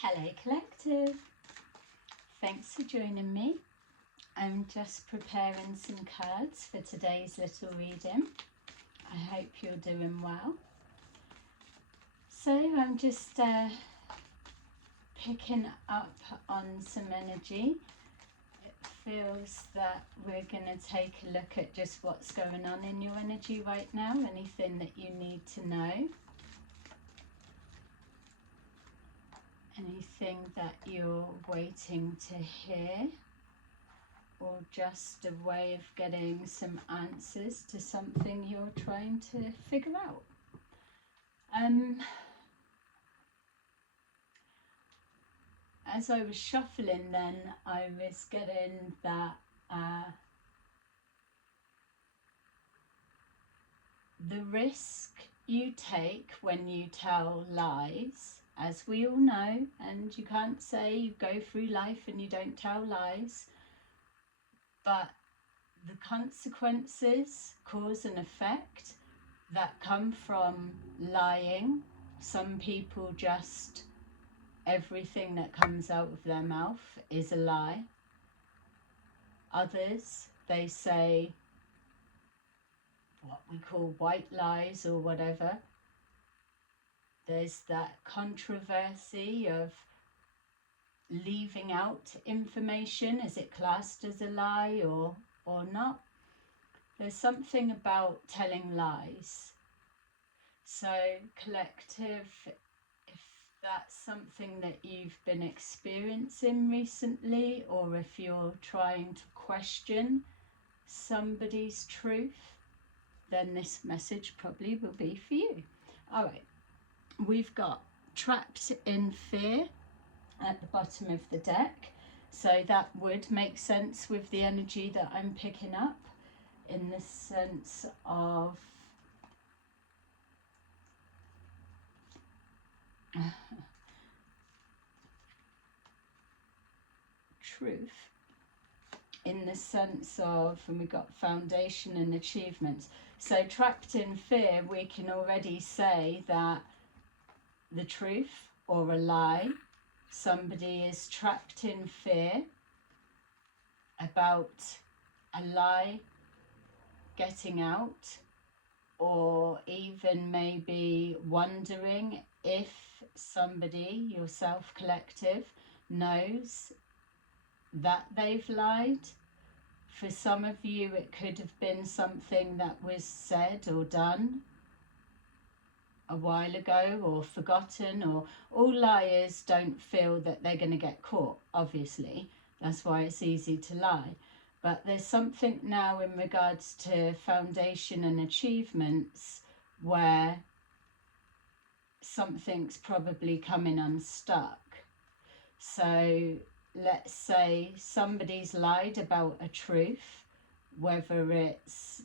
Hello Collective, thanks for joining me. I'm just preparing some cards for today's little reading. I hope you're doing well. So I'm just picking up on some energy. It feels that we're going to take a look at just what's going on in your energy right now, anything that you need to know. Anything that you're waiting to hear, or just a way of getting some answers to something you're trying to figure out. As I was shuffling then, I was getting that the risk you take when you tell lies, as we all know, and you can't say you go through life and you don't tell lies, but the consequences, cause and effect that come from lying. Some people just, everything that comes out of their mouth is a lie. Others, they say what we call white lies or whatever. There's that controversy of leaving out information. Is it classed as a lie or not? There's something about telling lies. So Collective, if that's something that you've been experiencing recently, or if you're trying to question somebody's truth, then this message probably will be for you. All right, we've got trapped in fear at the bottom of the deck, so that would make sense with the energy that I'm picking up, in the sense of truth, in the sense of, and we've got foundation and achievements. So trapped in fear, we can already say that the truth or a lie, somebody is trapped in fear about a lie getting out, or even maybe wondering if somebody, yourself Collective, knows that they've lied. For some of you, it could have been something that was said or done a while ago or forgotten, or all liars don't feel that they're going to get caught, obviously. That's why it's easy to lie. But there's something now in regards to foundation and achievements where something's probably coming unstuck. So let's say somebody's lied about a truth, whether it's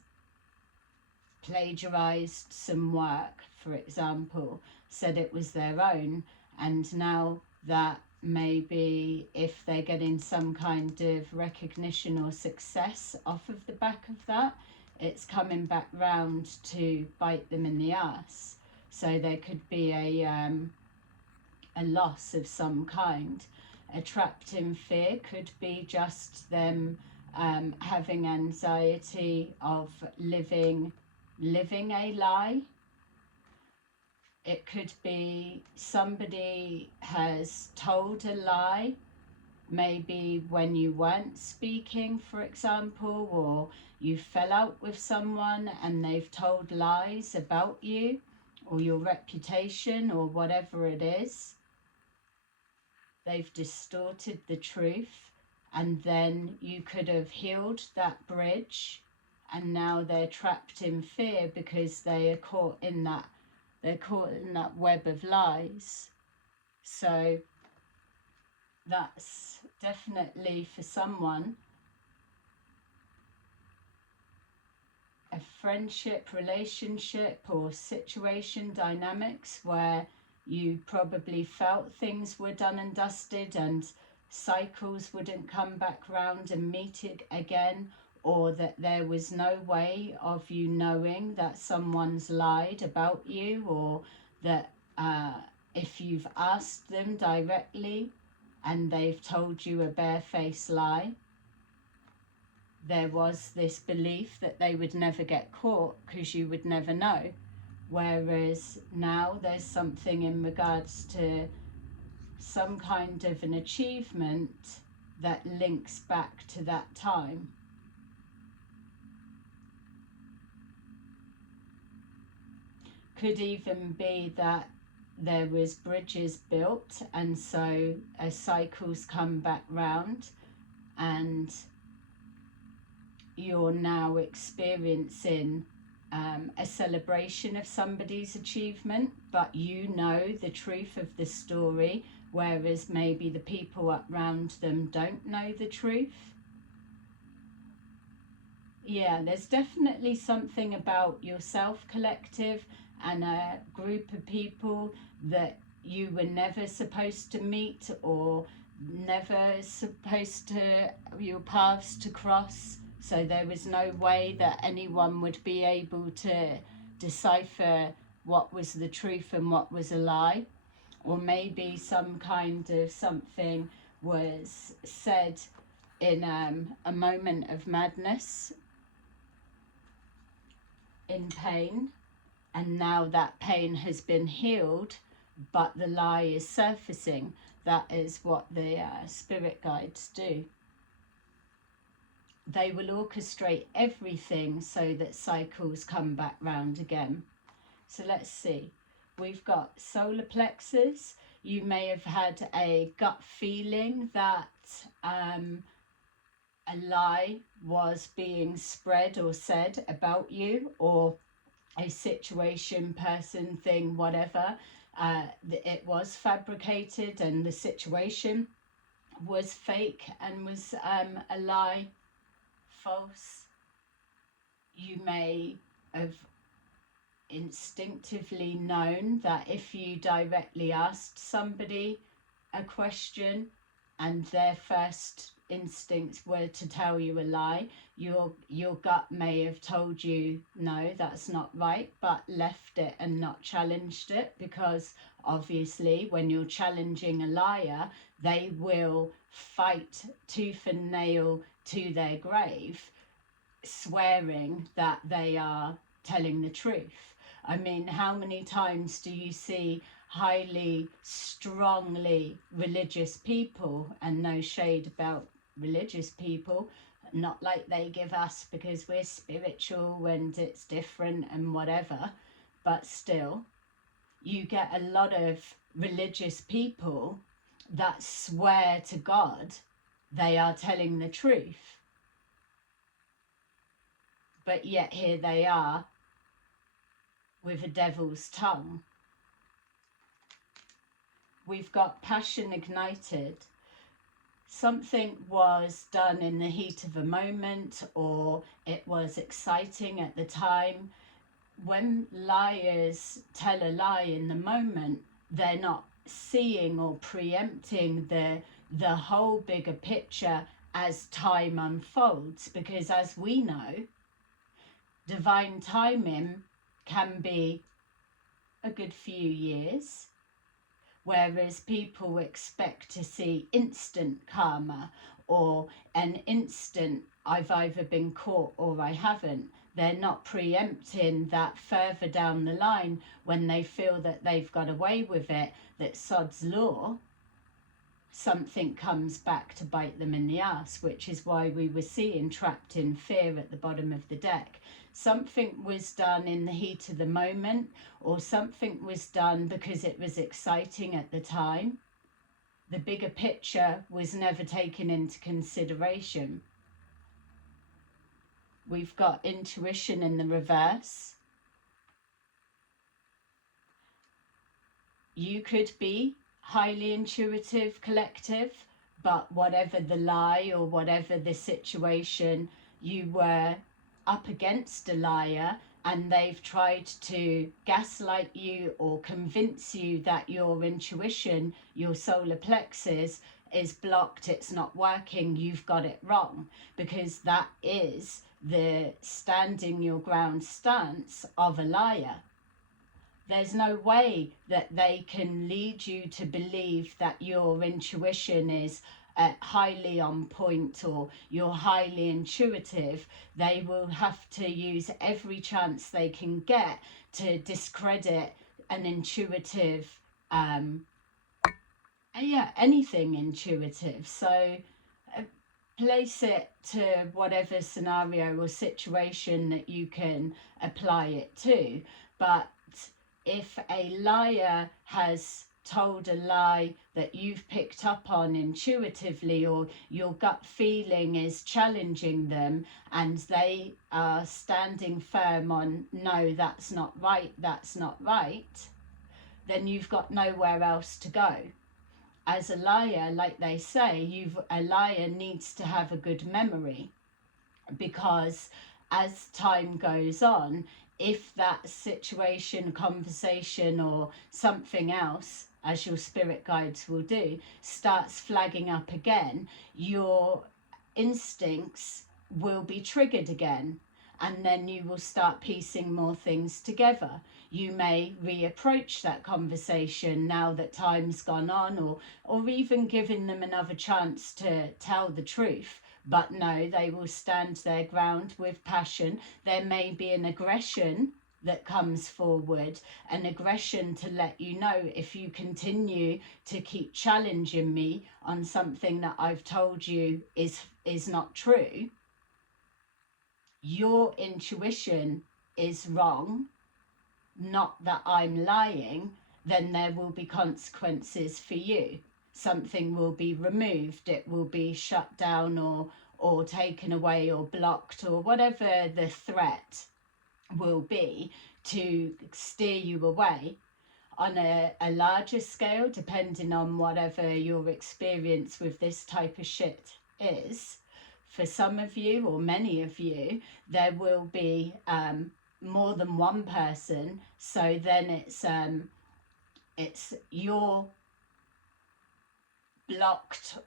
plagiarized some work, for example, said it was their own, and now that maybe if they're getting some kind of recognition or success off of the back of that, it's coming back round to bite them in the ass. So there could be a loss of some kind. A trapped in fear could be just them having anxiety of living a lie. It could be somebody has told a lie, maybe when you weren't speaking, for example, or you fell out with someone and they've told lies about you or your reputation or whatever it is. They've distorted the truth, and then you could have healed that bridge, and now they're trapped in fear because they are caught in that web of lies. So that's definitely, for someone, a friendship, relationship or situation dynamics where you probably felt things were done and dusted and cycles wouldn't come back round and meet it again, or that there was no way of you knowing that someone's lied about you, or that if you've asked them directly and they've told you a barefaced lie, there was this belief that they would never get caught because you would never know. Whereas now there's something in regards to some kind of an achievement that links back to that time. Could even be that there was bridges built and so a cycle's come back round and you're now experiencing a celebration of somebody's achievement, but you know the truth of the story, whereas maybe the people up around them don't know the truth. Yeah, there's definitely something about yourself collective and a group of people that you were never supposed to meet or never supposed to, your paths to cross. So there was no way that anyone would be able to decipher what was the truth and what was a lie. Or maybe some kind of something was said in a moment of madness, in pain, and now that pain has been healed, but the lie is surfacing. That is what the spirit guides do. They will orchestrate everything so that cycles come back round again. So let's see. We've got solar plexus. You may have had a gut feeling that a lie was being spread or said about you, or a situation, person, thing, whatever. It was fabricated and the situation was fake and was a lie, false. You may have instinctively known that if you directly asked somebody a question and their first instincts were to tell you a lie, your gut may have told you no, that's not right, but left it and not challenged it, because obviously when you're challenging a liar, they will fight tooth and nail to their grave, swearing that they are telling the truth. I mean, how many times do you see highly, strongly religious people, and no shade about religious people, not like they give us because we're spiritual and it's different and whatever, but still, you get a lot of religious people that swear to God they are telling the truth. But yet here they are with a devil's tongue. We've got passion ignited. Something was done in the heat of a moment, or it was exciting at the time. When liars tell a lie in the moment, they're not seeing or preempting the whole bigger picture as time unfolds, because as we know, divine timing can be a good few years, whereas people expect to see instant karma or an instant I've either been caught or I haven't. They're not preempting that further down the line when they feel that they've got away with it, that sod's law, something comes back to bite them in the ass, which is why we were seeing trapped in fear at the bottom of the deck. Something was done in the heat of the moment, or something was done because it was exciting at the time. The bigger picture was never taken into consideration. We've got intuition in the reverse. You could be highly intuitive, collective, but whatever the lie or whatever the situation, you were up against a liar and they've tried to gaslight you or convince you that your intuition, your solar plexus, is blocked, it's not working, you've got it wrong, because that is the standing your ground stance of a liar. There's no way that they can lead you to believe that your intuition is highly on point or you're highly intuitive. They will have to use every chance they can get to discredit an intuitive, anything intuitive. So place it to whatever scenario or situation that you can apply it to. But if a liar has told a lie that you've picked up on intuitively, or your gut feeling is challenging them and they are standing firm on, no, that's not right, that's not right, then you've got nowhere else to go. As a liar, like they say, a liar needs to have a good memory, because as time goes on, if that situation, conversation, or something else, as your spirit guides will do, starts flagging up again, your instincts will be triggered again, and then you will start piecing more things together. You may reapproach that conversation now that time's gone on, or even giving them another chance to tell the truth. But no, they will stand their ground with passion. There may be an aggression that comes forward, an aggression to let you know, if you continue to keep challenging me on something that I've told you is not true, your intuition is wrong, not that I'm lying, then there will be consequences for you. Something will be removed, it will be shut down or taken away or blocked, or whatever the threat will be to steer you away. On a larger scale, depending on whatever your experience with this type of shit is, for some of you or many of you, there will be more than one person. So then it's your blocked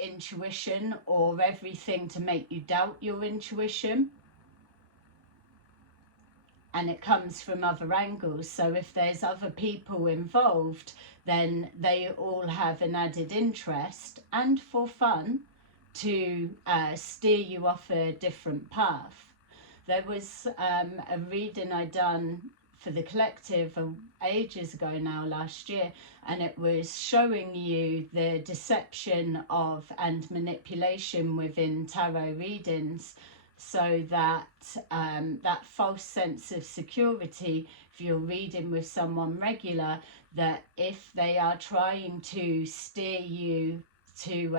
intuition or everything to make you doubt your intuition, and it comes from other angles. So if there's other people involved, then they all have an added interest and for fun to steer you off a different path. There was a reading I done for the collective ages ago now, last year, and it was showing you the deception of and manipulation within tarot readings, so that that false sense of security, if you're reading with someone regular, that if they are trying to steer you to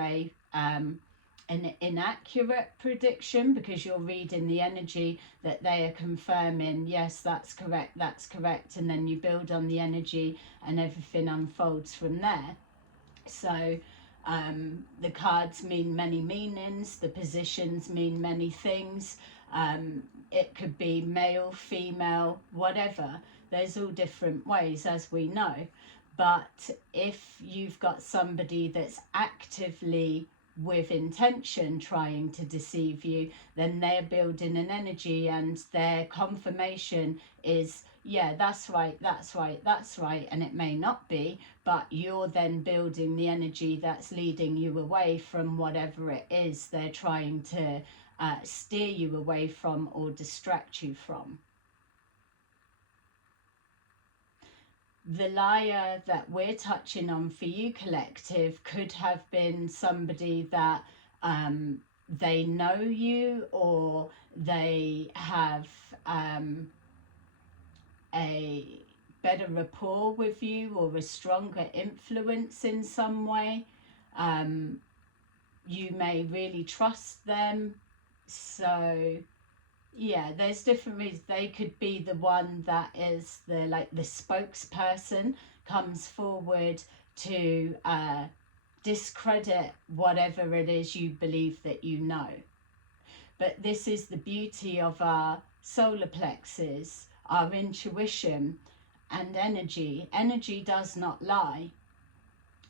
an inaccurate prediction, because you're reading the energy, that they are confirming, yes, that's correct, and then you build on the energy and everything unfolds from there. So the cards mean many meanings, the positions mean many things. It could be male, female, whatever. There's all different ways, as we know. But if you've got somebody that's actively with intention trying to deceive you, then they're building an energy, and their confirmation is, yeah, that's right, and it may not be, but you're then building the energy that's leading you away from whatever it is they're trying to steer you away from or distract you from. The liar that we're touching on for you, collective, could have been somebody that they know you, or they have a better rapport with you, or a stronger influence in some way. You may really trust them. So yeah, there's different reasons. They could be the one that is the spokesperson, comes forward to discredit whatever it is you believe that you know. But this is the beauty of our solar plexus, our intuition and energy. Energy does not lie.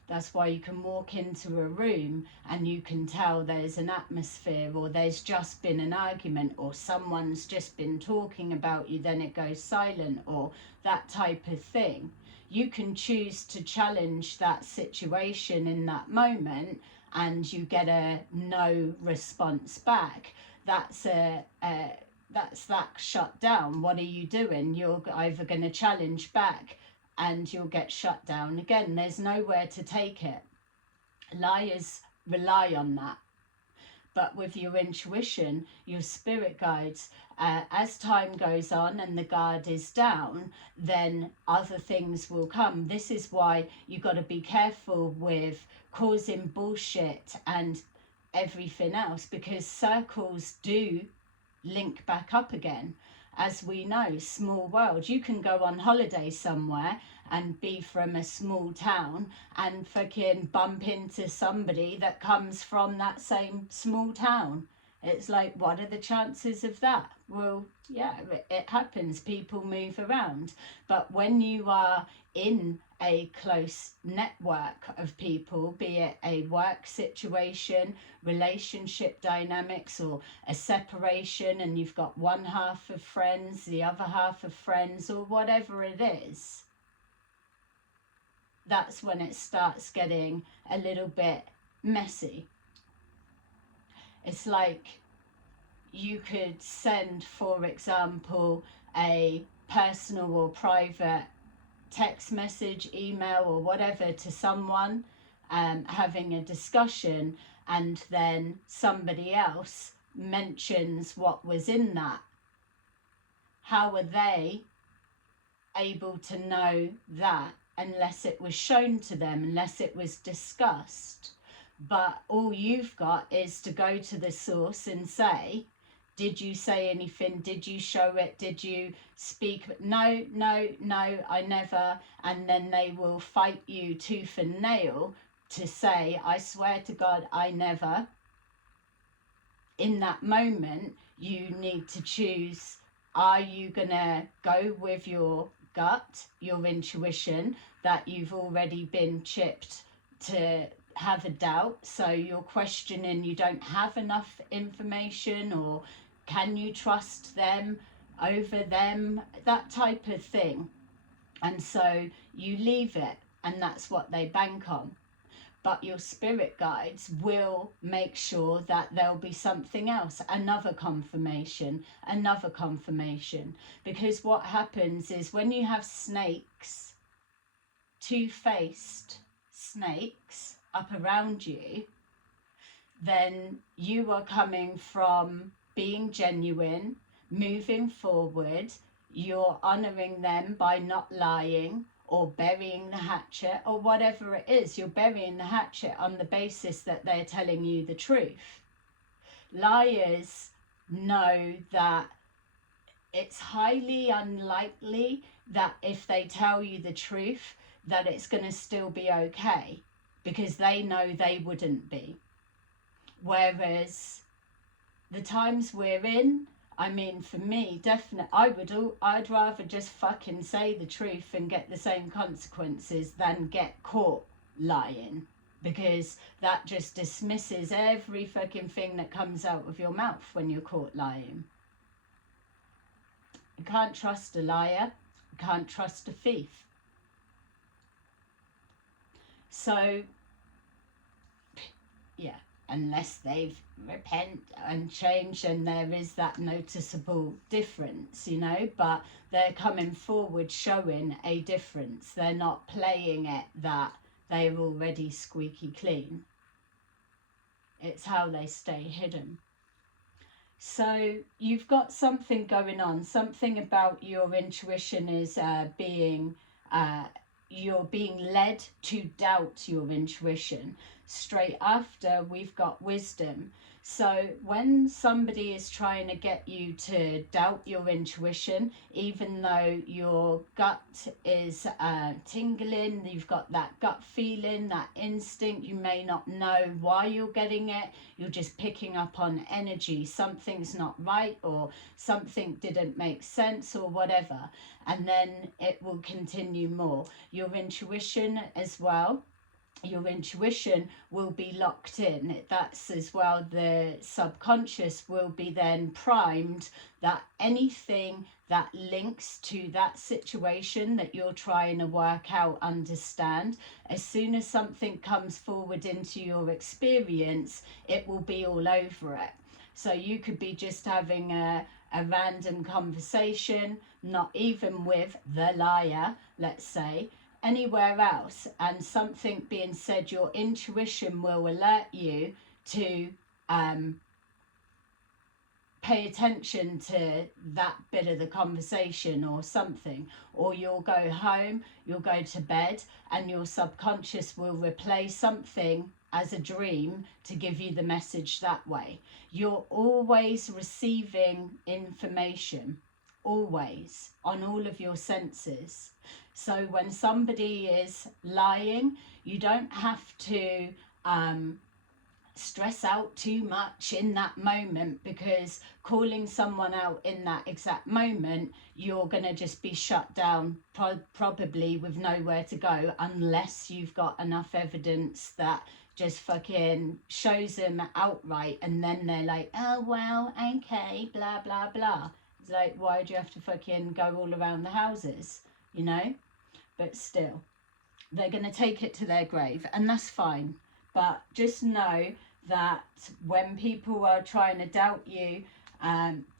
That's why you can walk into a room and you can tell there's an atmosphere, or there's just been an argument, or someone's just been talking about you, then it goes silent, or that type of thing. You can choose to challenge that situation in that moment, and you get a no response back. That's that shut down. What are you doing? You're either going to challenge back and you'll get shut down again. There's nowhere to take it. Liars rely on that. But with your intuition, your spirit guides, as time goes on and the guard is down, then other things will come. This is why you got to be careful with causing bullshit and everything else, because circles do link back up again. As we know, small world. You can go on holiday somewhere and be from a small town and fucking bump into somebody that comes from that same small town. It's like, what are the chances of that? Well, yeah, it happens. People move around. But when you are in a close network of people, be it a work situation, relationship dynamics, or a separation, and you've got one half of friends, the other half of friends, or whatever it is, that's when it starts getting a little bit messy. It's like you could send, for example, a personal or private text message, email, or whatever to someone, having a discussion, and then somebody else mentions what was in that. How are they able to know that unless it was shown to them, unless it was discussed? But all you've got is to go to the source and say, did you say anything? Did you show it? Did you speak? No, no, no, I never. And then they will fight you tooth and nail to say, I swear to God, I never. In that moment, you need to choose, are you going to go with your gut, your intuition, that you've already been chipped to have a doubt? So you're questioning, you don't have enough information, or can you trust them over them, that type of thing. And so you leave it, and that's what they bank on. But your spirit guides will make sure that there'll be something else, another confirmation, because what happens is when you have snakes, two-faced snakes up around you, then you are coming from being genuine, moving forward, you're honoring them by not lying or burying the hatchet, or whatever it is. You're burying the hatchet on the basis that they're telling you the truth. Liars know that it's highly unlikely that if they tell you the truth, that it's going to still be okay, because they know they wouldn't be. Whereas the times we're in, I mean, for me, definitely, I'd rather just fucking say the truth and get the same consequences than get caught lying, because that just dismisses every fucking thing that comes out of your mouth when you're caught lying. You can't trust a liar. You can't trust a thief. So, yeah, unless they've repent and changed, and there is that noticeable difference, you know, but they're coming forward showing a difference. They're not playing it that they're already squeaky clean. It's how they stay hidden. So you've got something going on, something about your intuition is you're being led to doubt your intuition. Straight after, we've got wisdom. So when somebody is trying to get you to doubt your intuition, even though your gut is tingling, you've got that gut feeling, that instinct, you may not know why you're getting it, you're just picking up on energy, something's not right, or something didn't make sense, or whatever, and then it will continue more. Your intuition as well your intuition will be locked in. That's as well, the subconscious will be then primed that anything that links to that situation that you're trying to work out, understand, as soon as something comes forward into your experience, it will be all over it. So you could be just having a random conversation, not even with the liar, let's say, anywhere else, and something being said, your intuition will alert you to pay attention to that bit of the conversation or something. Or you'll go home, you'll go to bed, and your subconscious will replay something as a dream to give you the message that way. You're always receiving information, always, on all of your senses. So when somebody is lying, you don't have to stress out too much in that moment, because calling someone out in that exact moment, you're going to just be shut down, probably with nowhere to go, unless you've got enough evidence that just fucking shows them outright, and then they're like, oh well, okay, blah blah blah. It's like, why do you have to fucking go all around the houses, you know? But still, they're going to take it to their grave, and that's fine. But just know that when people are trying to doubt you,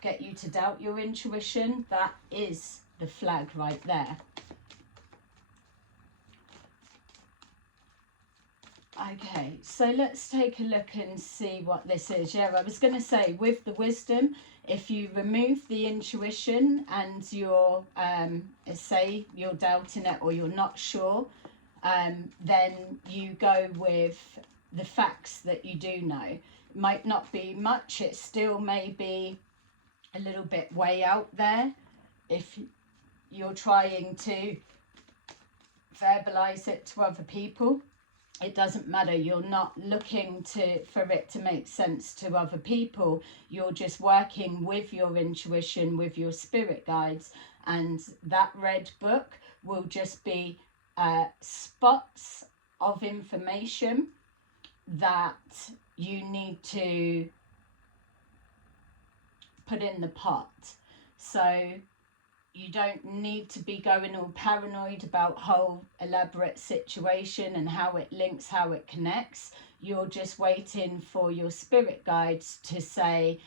get you to doubt your intuition, that is the flag right there. Okay, so let's take a look and see what this is. Yeah, I was going to say, with the wisdom, if you remove the intuition and you're, say you're doubting it or you're not sure, then you go with the facts that you do know. It might not be much, it still may be a little bit way out there. If you're trying to verbalize it to other people, it doesn't matter. You're not looking for it to make sense to other people. You're just working with your intuition, with your spirit guides, and that red book will just be spots of information that you need to put in the pot. So you don't need to be going all paranoid about whole elaborate situation and how it links, how it connects. You're just waiting for your spirit guides to say,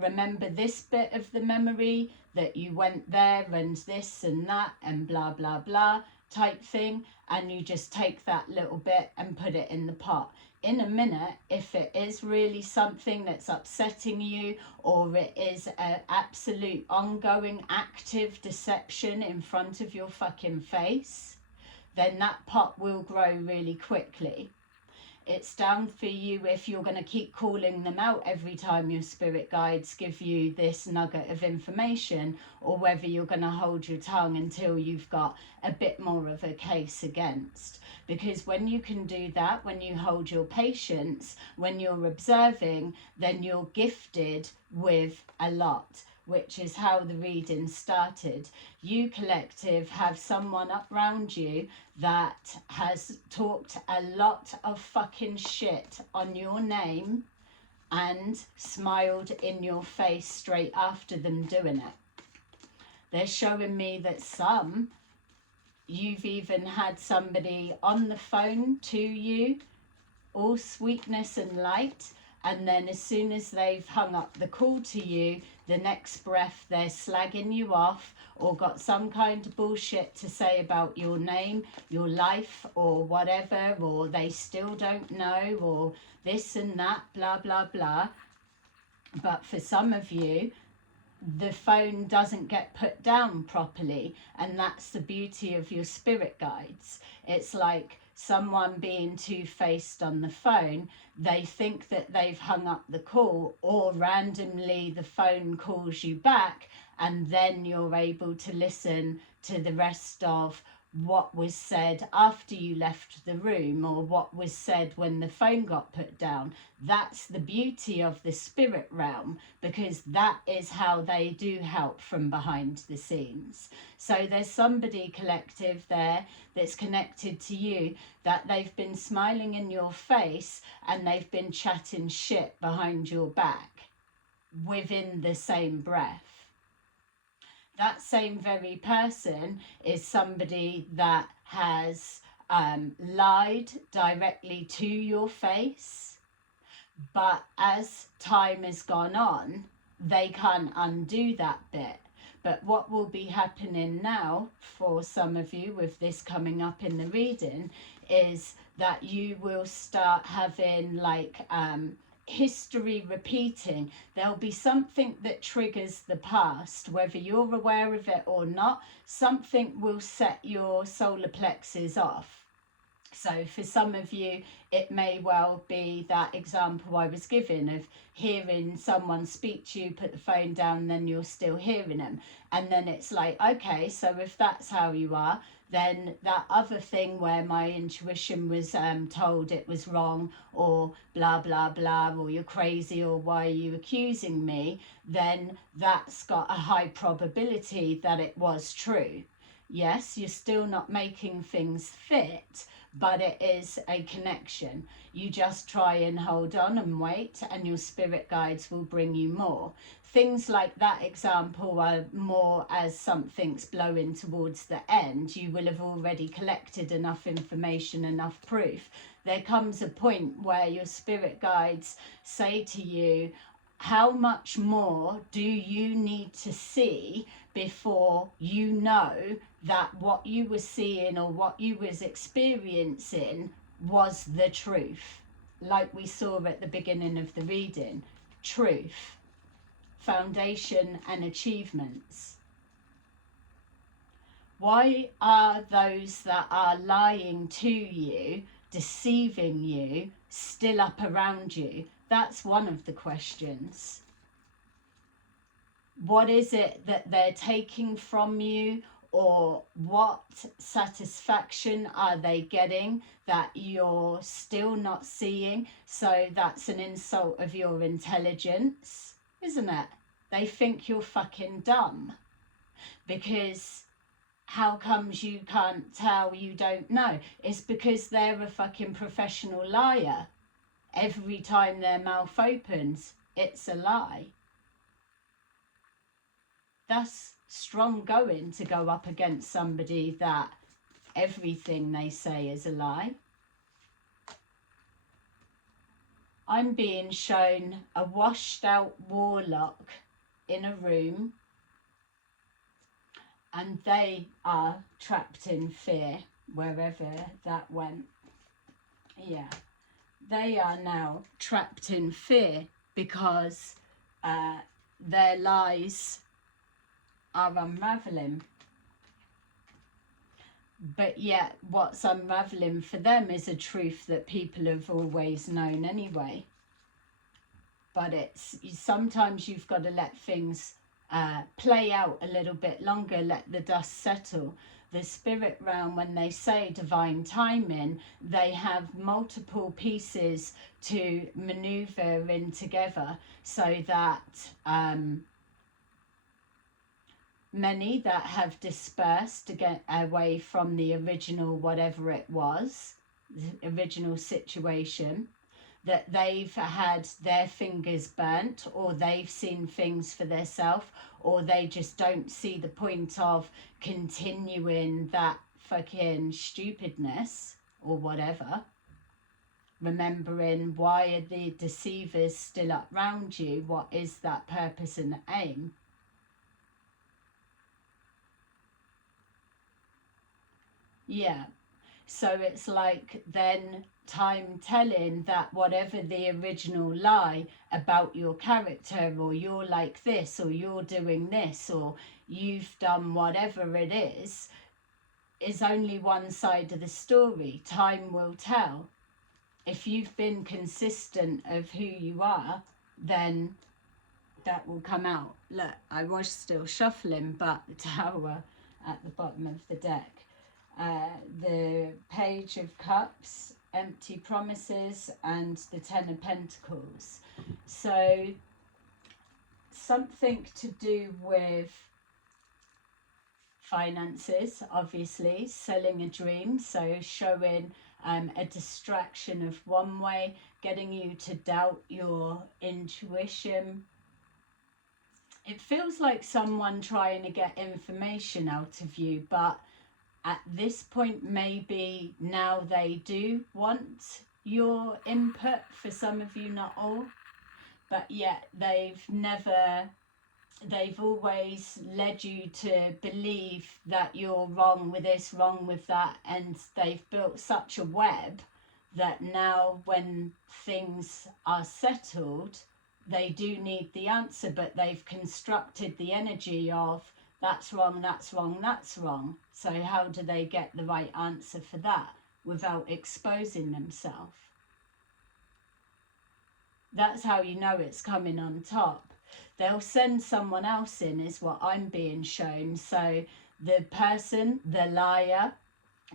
remember this bit of the memory, that you went there and this and that and blah blah blah type thing, and you just take that little bit and put it in the pot. In a minute, if it is really something that's upsetting you, or it is an absolute ongoing active deception in front of your fucking face, then that pot will grow really quickly. It's down for you if you're going to keep calling them out every time your spirit guides give you this nugget of information, or whether you're going to hold your tongue until you've got a bit more of a case against. Because when you can do that, when you hold your patience, when you're observing, then you're gifted with a lot, which is how the reading started. You, collective, have someone up round you that has talked a lot of fucking shit on your name and smiled in your face straight after them doing it. They're showing me that you've even had somebody on the phone to you, all sweetness and light, and then as soon as they've hung up the call to you, the next breath they're slagging you off, or got some kind of bullshit to say about your name, your life, or whatever, or they still don't know, or this and that, blah blah blah. But for some of you, the phone doesn't get put down properly, and that's the beauty of your spirit guides. It's like someone being two-faced on the phone. They think that they've hung up the call, or randomly the phone calls you back, and then you're able to listen to the rest of what was said after you left the room, or what was said when the phone got put down. That's the beauty of the spirit realm, because that is how they do help from behind the scenes. So there's somebody collective there that's connected to you, that they've been smiling in your face and they've been chatting shit behind your back within the same breath. That same very person is somebody that has lied directly to your face, but as time has gone on, they can't undo that bit. But what will be happening now for some of you with this coming up in the reading is that you will start having like history repeating. There'll be something that triggers the past, whether you're aware of it or not. Something will set your solar plexus off. So for some of you, it may well be that example I was given of hearing someone speak to you, put the phone down, then you're still hearing them. And then it's like, okay, so if that's how you are, then that other thing where my intuition was told it was wrong, or blah, blah, blah, or you're crazy, or why are you accusing me, then that's got a high probability that it was true. Yes, you're still not making things fit, but it is a connection. You just try and hold on and wait, and your spirit guides will bring you more. Things like that example are more as something's blowing towards the end. You will have already collected enough information, enough proof. There comes a point where your spirit guides say to you, how much more do you need to see before you know that what you were seeing or what you was experiencing was the truth? Like we saw at the beginning of the reading, truth, foundation and achievements. Why are those that are lying to you, deceiving you, still up around you? That's one of the questions. What is it that they're taking from you, or what satisfaction are they getting that you're still not seeing? So that's an insult of your intelligence, isn't it? They think you're fucking dumb, because how comes you can't tell, you don't know? It's because they're a fucking professional liar. Every time their mouth opens, it's a lie. That's strong going to go up against somebody that everything they say is a lie. I'm being shown a washed out warlock in a room, and they are trapped in fear, wherever that went. Yeah. They are now trapped in fear because their lies are unraveling. But yet what's unraveling for them is a truth that people have always known anyway. But it's sometimes you've got to let things play out a little bit longer, let the dust settle. The spirit realm, when they say divine timing, they have multiple pieces to maneuver in together, so that many that have dispersed to get away from the original, whatever it was, the original situation, that they've had their fingers burnt, or they've seen things for themselves, or they just don't see the point of continuing that fucking stupidness or whatever. Remembering, why are the deceivers still up round you? What is that purpose and aim? Yeah. So it's like then time telling that whatever the original lie about your character, or you're like this, or you're doing this, or you've done whatever it is only one side of the story. Time will tell. If you've been consistent of who you are, then that will come out. Look, I was still shuffling, but the tower at the bottom of the deck. the Page of Cups, empty promises, and the Ten of Pentacles. So something to do with finances, obviously, selling a dream, so showing a distraction of one way, getting you to doubt your intuition. It feels like someone trying to get information out of you, but at this point, maybe now they do want your input, for some of you, not all, but yet they've always led you to believe that you're wrong with this, wrong with that, and they've built such a web that now when things are settled, they do need the answer, but they've constructed the energy of that's wrong, that's wrong, that's wrong. So how do they get the right answer for that without exposing themselves? That's how you know it's coming on top. They'll send someone else in, is what I'm being shown. So the person, the liar,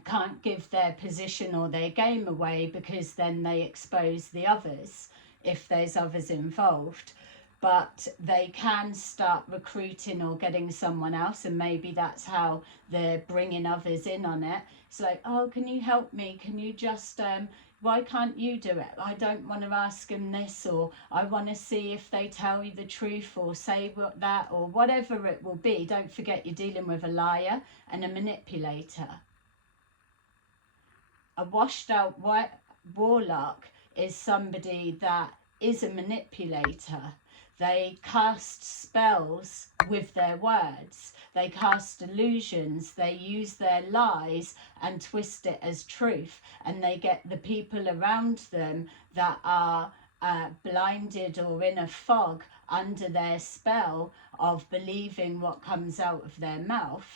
can't give their position or their game away, because then they expose the others if there's others involved. But they can start recruiting or getting someone else, and maybe that's how they're bringing others in on it. It's like, oh, can you help me? Can you just why can't you do it? I don't want to ask them this, or I want to see if they tell you the truth, or say what that, or whatever it will be. Don't forget, you're dealing with a liar and a manipulator. A washed out warlock is somebody that is a manipulator. They cast spells with their words. They cast illusions. They use their lies and twist it as truth. And they get the people around them that are blinded or in a fog under their spell of believing what comes out of their mouth.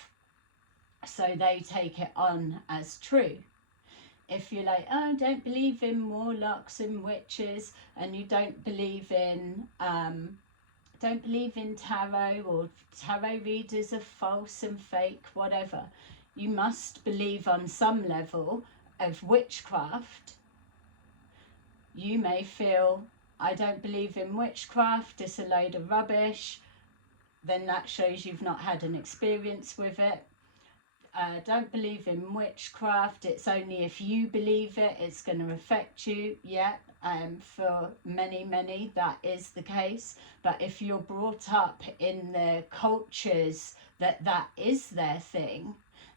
So they take it on as true. If you're like, oh, I don't believe in warlocks and witches, and you don't believe in tarot, or tarot readers are false and fake, whatever, you must believe on some level of witchcraft. You may feel, I don't believe in witchcraft, it's a load of rubbish. Then that shows you've not had an experience with it. Don't believe in witchcraft, it's only if you believe it, it's going to affect you. Yeah, for many that is the case. But if you're brought up in the cultures that is their thing,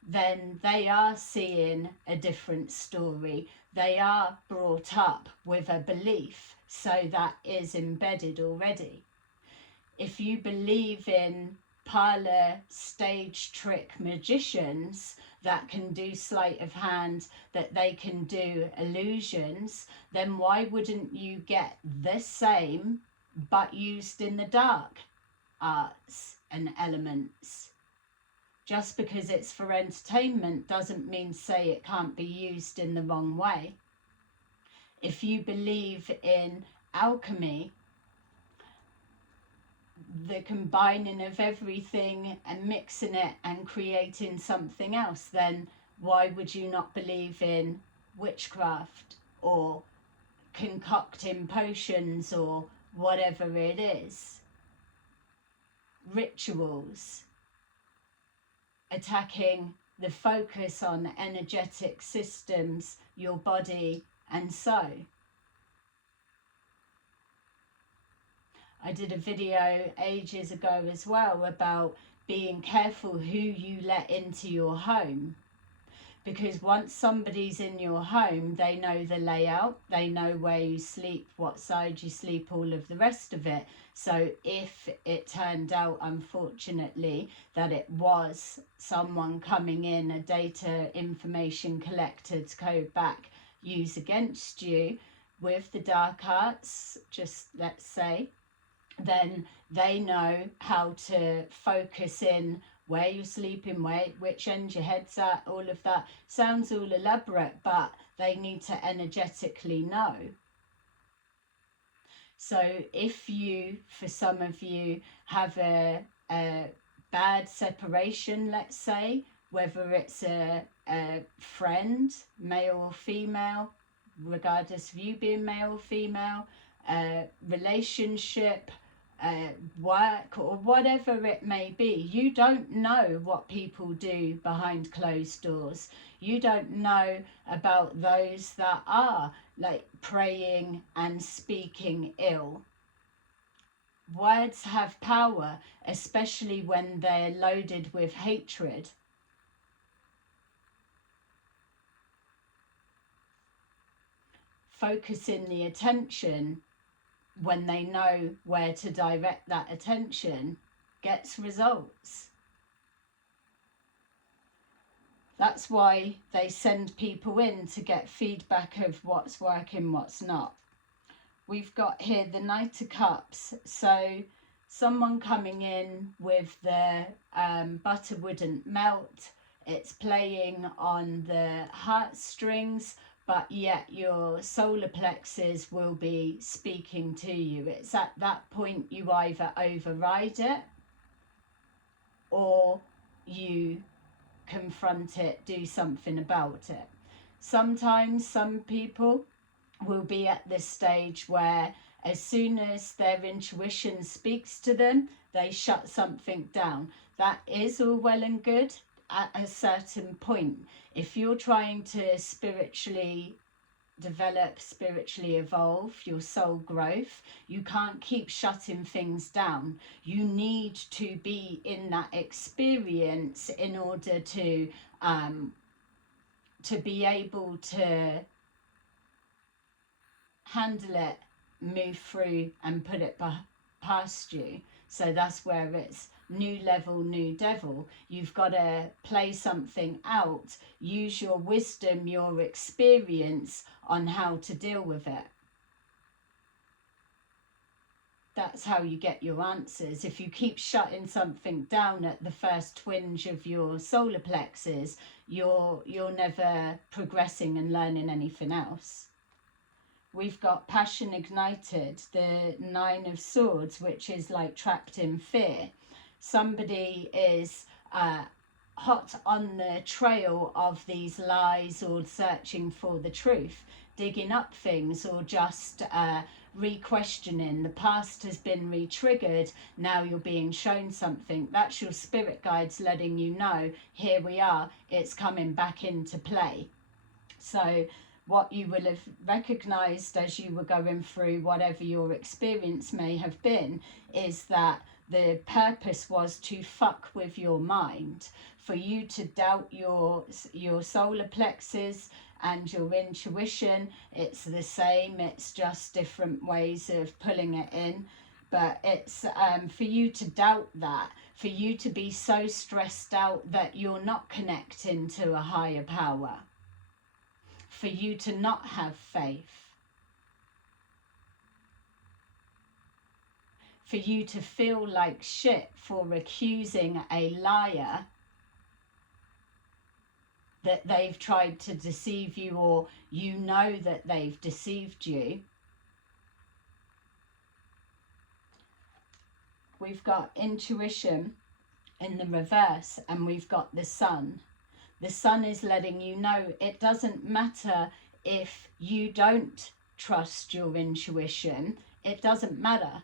then they are seeing a different story. They are brought up with a belief, so that is embedded already. If you believe in parlor stage trick magicians that can do sleight of hand, that they can do illusions, then why wouldn't you get the same but used in the dark arts and elements? Just because it's for entertainment doesn't mean say it can't be used in the wrong way. If you believe in alchemy, the combining of everything and mixing it and creating something else, then why would you not believe in witchcraft or concocting potions or whatever it is? Rituals, attacking the focus on energetic systems, your body, and so. I did a video ages ago as well about being careful who you let into your home, because once somebody's in your home, they know the layout, they know where you sleep, what side you sleep, all of the rest of it. So if it turned out, unfortunately, that it was someone coming in, a data information collector to go back, use against you with the dark arts, just let's say, then they know how to focus in where you're sleeping, which end your head's at, all of that. Sounds all elaborate, but they need to energetically know. So if you, for some of you, have a bad separation, let's say, whether it's a a friend, male or female, regardless of you being male or female, relationship, work, or whatever it may be. You don't know what people do behind closed doors. You don't know about those that are like praying and speaking ill. Words have power, especially when they're loaded with hatred. Focusing the attention when they know where to direct that attention gets results. That's why they send people in to get feedback of what's working, what's not. We've got here the Knight of Cups. So someone coming in with the butter wouldn't melt. It's playing on the heartstrings, but yet your solar plexus will be speaking to you. It's at that point you either override it or you confront it, do something about it. Sometimes some people will be at this stage where as soon as their intuition speaks to them, they shut something down. That is all well and good at a certain point. If you're trying to spiritually develop, spiritually evolve, your soul growth, you can't keep shutting things down. You need to be in that experience in order to be able to handle it, move through and put it past you. So that's where it's new level, new devil. You've got to play something out, use your wisdom, your experience on how to deal with it. That's how you get your answers. If you keep shutting something down at the first twinge of your solar plexus, you're never progressing and learning anything else. We've got passion ignited, the Nine of Swords, which is like trapped in fear. Somebody is hot on the trail of these lies or searching for the truth, digging up things or just re-questioning. The past has been re-triggered, now you're being shown something. That's your spirit guides letting you know, here we are, it's coming back into play. So what you will have recognized as you were going through whatever your experience may have been is that the purpose was to fuck with your mind, for you to doubt your solar plexus and your intuition. It's the same, it's just different ways of pulling it in. But it's for you to doubt that, for you to be so stressed out that you're not connecting to a higher power, for you to not have faith, for you to feel like shit for accusing a liar that they've tried to deceive you, or you know that they've deceived you. We've got intuition in the reverse, and we've got the sun. The sun is letting you know it doesn't matter if you don't trust your intuition. It doesn't matter.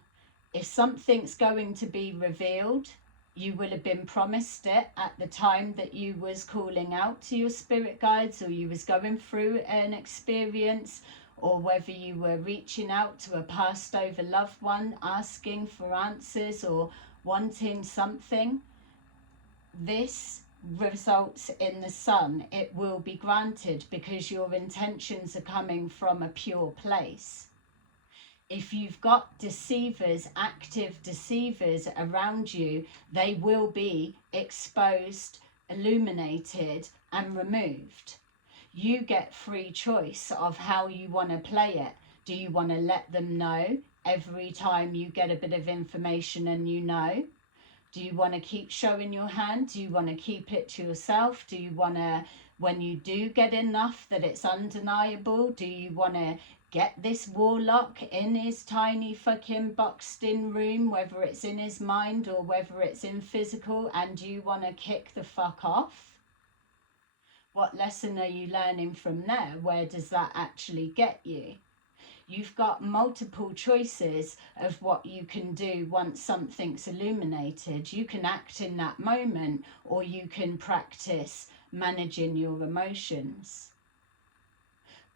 If something's going to be revealed, you will have been promised it at the time that you was calling out to your spirit guides, or you was going through an experience, or whether you were reaching out to a passed over loved one, asking for answers or wanting something. This results in the sun. It will be granted because your intentions are coming from a pure place. If you've got deceivers, active deceivers around you, they will be exposed, illuminated and removed. You get free choice of how you want to play it. Do you want to let them know every time you get a bit of information and you know? Do you want to keep showing your hand? Do you want to keep it to yourself? Do you want to, when you do get enough that it's undeniable, do you want to get this warlock in his tiny fucking boxed in room, whether it's in his mind or whether it's in physical, and you want to kick the fuck off? What lesson are you learning from there? Where does that actually get you? You've got multiple choices of what you can do once something's illuminated. You can act in that moment, or you can practice managing your emotions.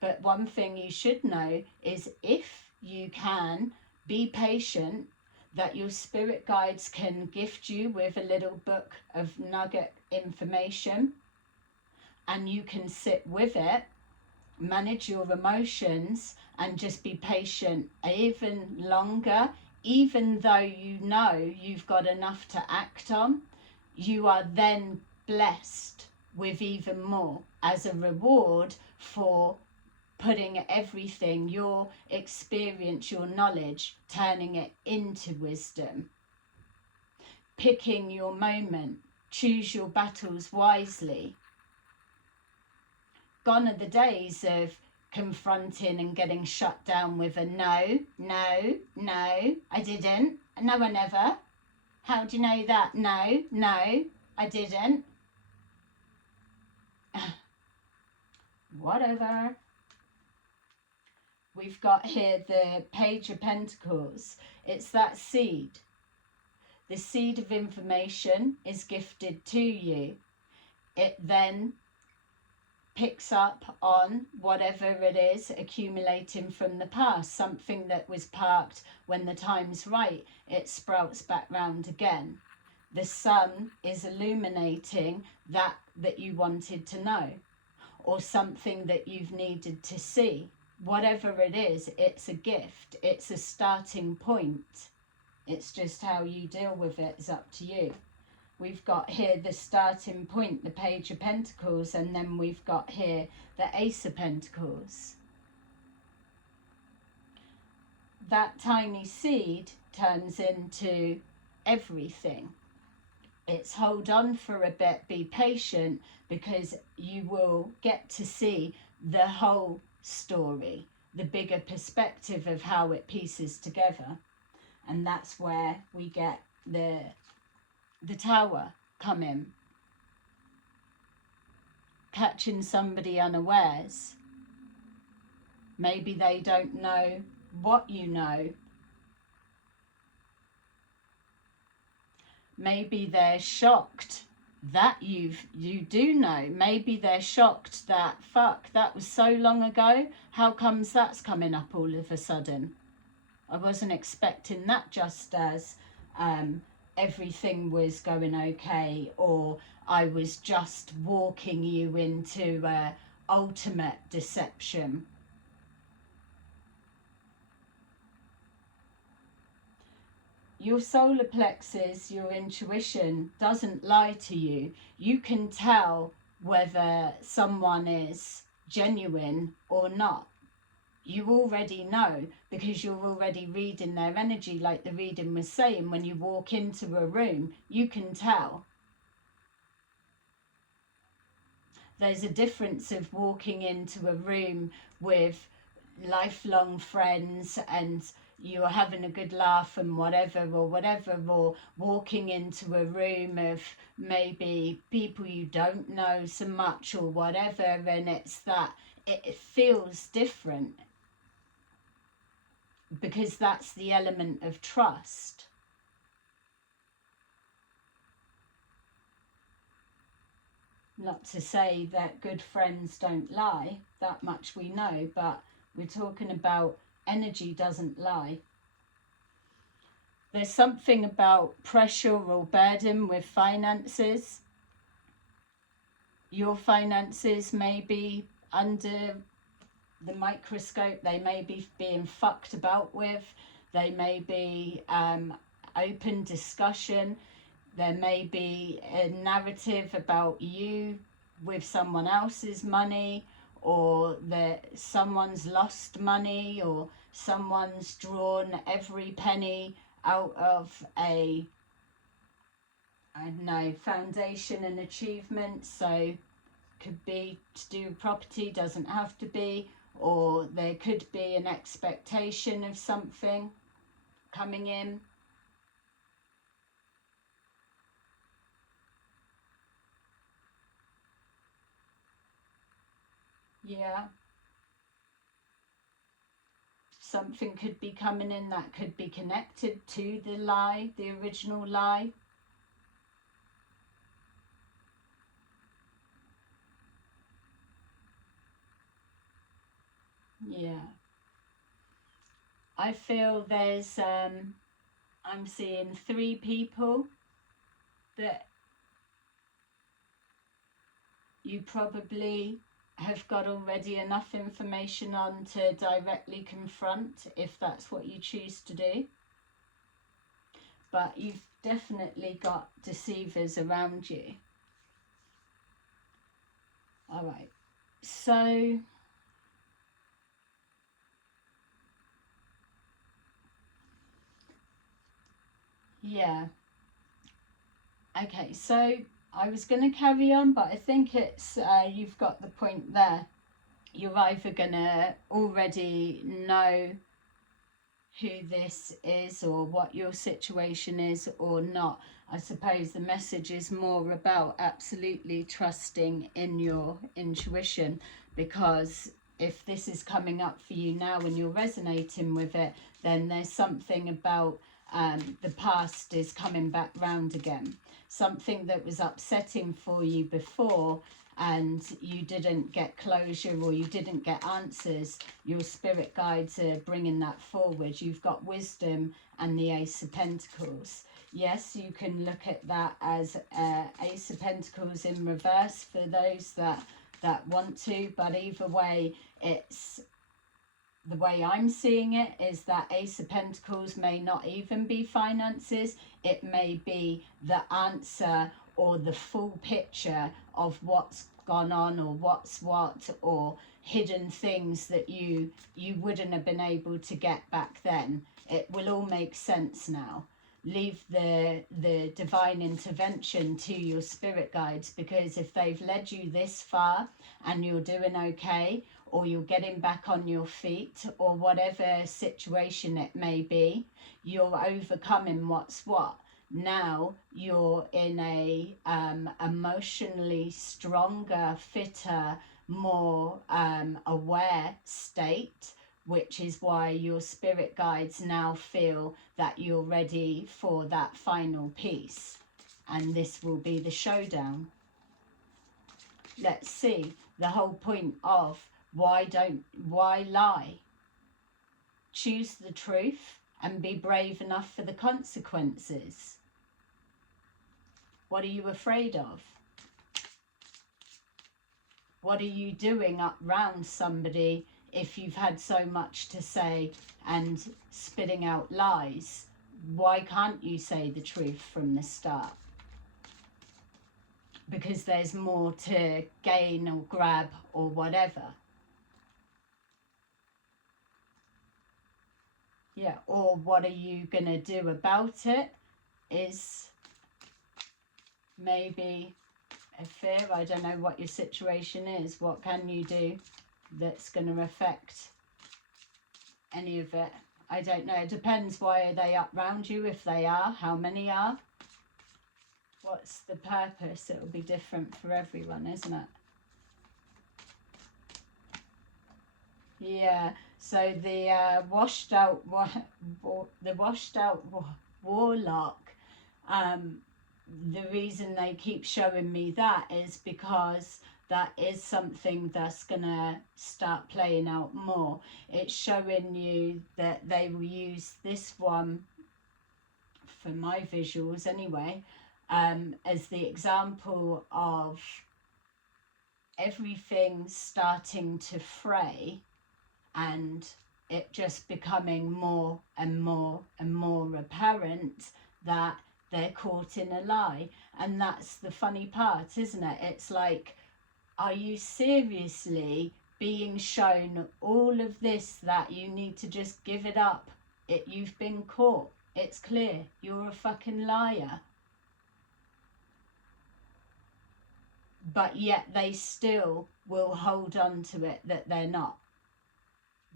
But one thing you should know is, if you can be patient, that your spirit guides can gift you with a little book of nugget information, and you can sit with it, manage your emotions, and just be patient even longer. Even though you know you've got enough to act on, you are then blessed with even more as a reward for putting everything, your experience, your knowledge, turning it into wisdom. Picking your moment, choose your battles wisely. Gone are the days of confronting and getting shut down with a no, no, no, I didn't, no, I never. How do you know that? No, no, I didn't. Whatever. We've got here the Page of Pentacles. It's that seed. The seed of information is gifted to you. It then picks up on whatever it is accumulating from the past, something that was parked when the time's right. It sprouts back round again. The sun is illuminating that you wanted to know, or something that you've needed to see. Whatever it is, it's a gift. It's a starting point. It's just how you deal with it is up to you. We've got here the starting point, the Page of Pentacles, and then we've got here the Ace of Pentacles. That tiny seed turns into everything. It's hold on for a bit, be patient, because you will get to see the whole story, the bigger perspective of how it pieces together. And that's where we get the Tower come in. Catching somebody unawares. Maybe they don't know what you know. Maybe they're shocked that you do know. Maybe they're shocked that, fuck, that was so long ago. How comes that's coming up all of a sudden? I wasn't expecting that, just as everything was going okay, or I was just walking you into ultimate deception. Your solar plexus, your intuition, doesn't lie to you. You can tell whether someone is genuine or not. You already know, because you're already reading their energy. Like the reading was saying, when you walk into a room, you can tell. There's a difference of walking into a room with lifelong friends and you're having a good laugh and whatever, or walking into a room of maybe people you don't know so much or whatever, and it's that it feels different, because that's the element of trust. Not to say that good friends don't lie, that much we know, but we're talking about energy doesn't lie. There's something about pressure or burden with finances. Your finances may be under the microscope. They may be being fucked about with. They may be open discussion. There may be a narrative about you with someone else's money, or that someone's lost money, or someone's drawn every penny out of a, I don't know, foundation and achievement. So could be to do with property, doesn't have to be, or there could be an expectation of something coming in. Yeah. Something could be coming in that could be connected to the lie, the original lie. Yeah. I feel there's, I'm seeing 3 people that you probably have got already enough information on to directly confront if that's what you choose to do. But you've definitely got deceivers around you. All right. So yeah. Okay, so I was going to carry on, but I think it's you've got the point there. You're either going to already know who this is or what your situation is or not. I suppose the message is more about absolutely trusting in your intuition, because if this is coming up for you now and you're resonating with it, then there's something about the past is coming back round again. Something that was upsetting for you before and you didn't get closure or you didn't get answers, your spirit guides are bringing that forward. You've got wisdom and the Ace of Pentacles. Yes, you can look at that as Ace of Pentacles in reverse for those that want to, but either way, it's the way I'm seeing it is that Ace of Pentacles may not even be finances. It may be the answer or the full picture of what's gone on or what's what, or hidden things that you wouldn't have been able to get back then. It will all make sense now. Leave the divine intervention to your spirit guides, because if they've led you this far and you're doing okay, or you're getting back on your feet, or whatever situation it may be, you're overcoming what's what. Now you're in a emotionally stronger, fitter, more aware state, which is why your spirit guides now feel that you're ready for that final piece. And this will be the showdown. Let's see the whole point of why lie? Choose the truth and be brave enough for the consequences. What are you afraid of? What are you doing up round somebody if you've had so much to say and spitting out lies? Why can't you say the truth from the start? Because there's more to gain or grab or whatever. Yeah, or what are you going to do about it is maybe a fear. I don't know what your situation is. What can you do that's going to affect any of it? I don't know. It depends. Why are they up round you? If they are, how many are? What's the purpose? It'll be different for everyone, isn't it? Yeah. So the washed out warlock. The reason they keep showing me that is because that is something that's gonna start playing out more. It's showing you that they will use this one, for my visuals anyway, as the example of everything starting to fray and it just becoming more and more and more apparent that they're caught in a lie. And that's the funny part, isn't it? It's like, are you seriously being shown all of this that you need to just give it up? You've been caught. It's clear. You're a fucking liar. But yet they still will hold on to it that they're not.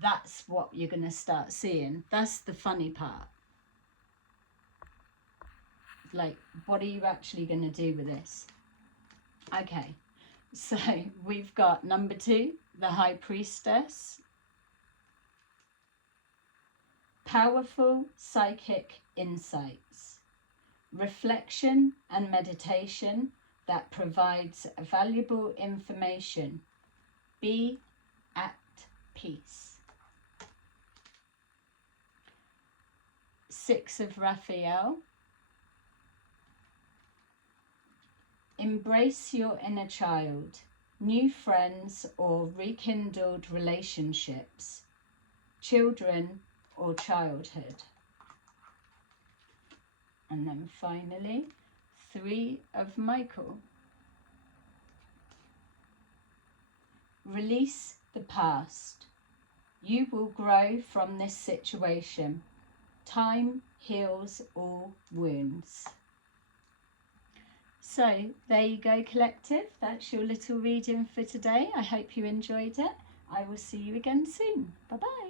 That's what you're going to start seeing. That's the funny part. Like, what are you actually going to do with this? Okay, so we've got number 2, the High Priestess. Powerful psychic insights. Reflection and meditation that provides valuable information. Be at peace. 6 of Raphael. Embrace your inner child, new friends or rekindled relationships, children or childhood. And then finally, 3 of Michael. Release the past. You will grow from this situation. Time heals all wounds. So there you go, collective. That's your little reading for today. I hope you enjoyed it. I will see you again soon. Bye bye.